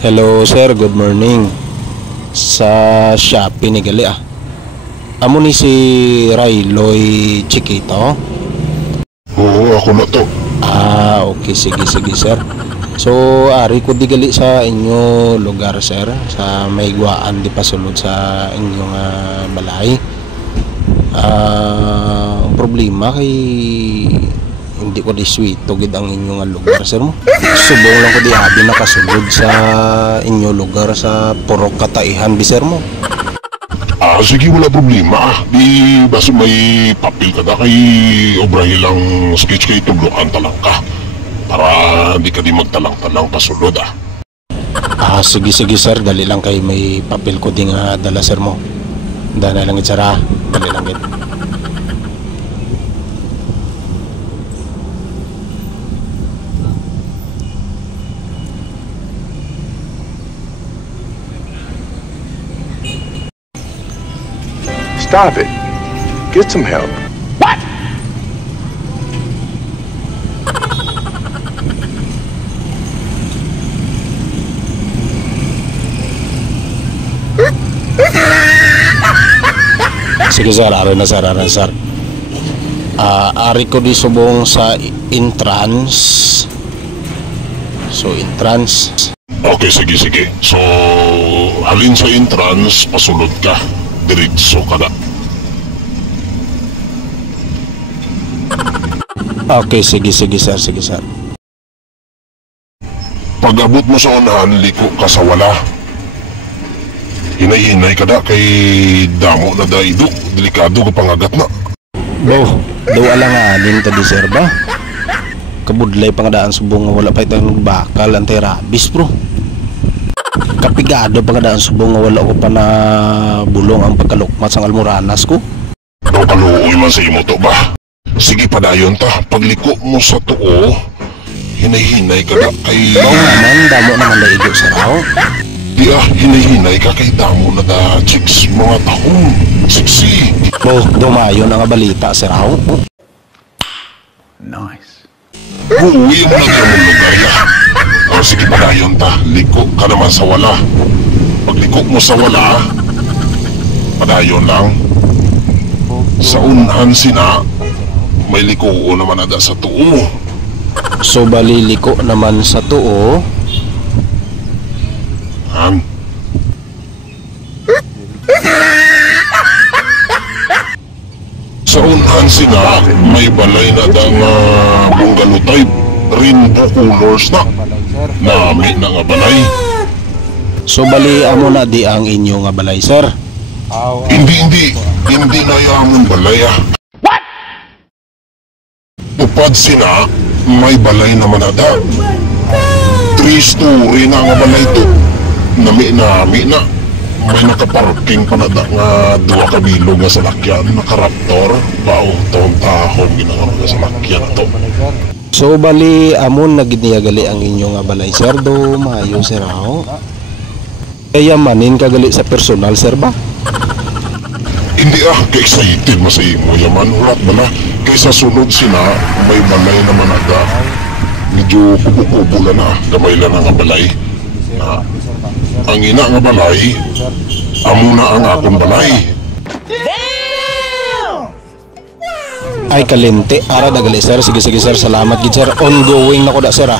Hello sir, good morning. Sa Shopee ni gali Amo ni si Rayloy Chiquito? Oo, ako na to. Okay, sige sir. So, ari ko di gali sa inyo lugar sir, sa Maygwaan di pasulod sa inyong balay. Ang problema kay hindi ko di swito gid ang inyong lugar sir mo. Subong lang ko di abi nakasulod sa inyo lugar sa Purok Kataihan bi sir mo. Sige, wala problema. Di baso may papel ka da kay obrahe lang sketch kay tublokan talang ka. Para di ka di magtalang-talang pasulod Sige sir, dali lang kay may papel ko di nga dala sir mo. Dala lang itsara, dali lang gid. Stop it. Get some help. What? Sige sir, ari na sir. Ari ko di subong sa entrance. So entrance. Okay, sige. So, halin sa entrance, pasulod ka. Diretso ka na. Okay, sige sir. Pag abot mo sa unahan, liko ka sa wala. Hinay-hinay ka da kay damo na daido. Delikado ka pangagat na. Daw alanganin ta di sir ba? Kabudlay pangadaan subong nga wala pa itang bakal anti-rabies bro. Kapigado pangadaan subong nga wala ko pa na bulong ang pagkalukmat sang almoranas ko. Daw kaluoy man sa imo to ba? Sige padayon ta, pagliko mo sa tuo, hinay-hinay ka na kay... Bao naman, damo naman laigo sa raw. Di hinay-hinay ka kay damo na da chicks mga tahong. Siksi. Dumayon ang balita sa raw. Nice. Uuwi mo na dyan mong lugar sige padayon ta, liko ka naman sa wala. Pagliko mo sa wala, padayon lang. Sa unhan sina, may liko naman ada sa tuo. So baliliko naman sa tuo. Sa unhan sina, may balay na da nga bungalow type. Rainbow colors na. Nami na nga balay. So bali amo na di ang inyo nga balay sir? Hindi na yamon balay What? Upad sina, may balay naman ada. 3-story na nga balay to. Nami na. May nakaparking pa na da nga 2 kabilog nga salakyan. Naka-raptor. Bautong tahong ginagawa nga salakyan to. So bali amon naginiyagali ang inyo nga balay sir do maayo sir raw. Kaya manin kagali sa personal sir ba? Hindi ka-excited mo sa imo yaman. Hulat ba na? Kaysa sunod sina, may balay naman aga. Medyo kubo-kubo na gamay lang nga balay. Ang ina nga balay, amo na ang akong balay. Ay kalente, ara dagali sir. Sige sir, salamat gid sir. Ongoing na ko da sir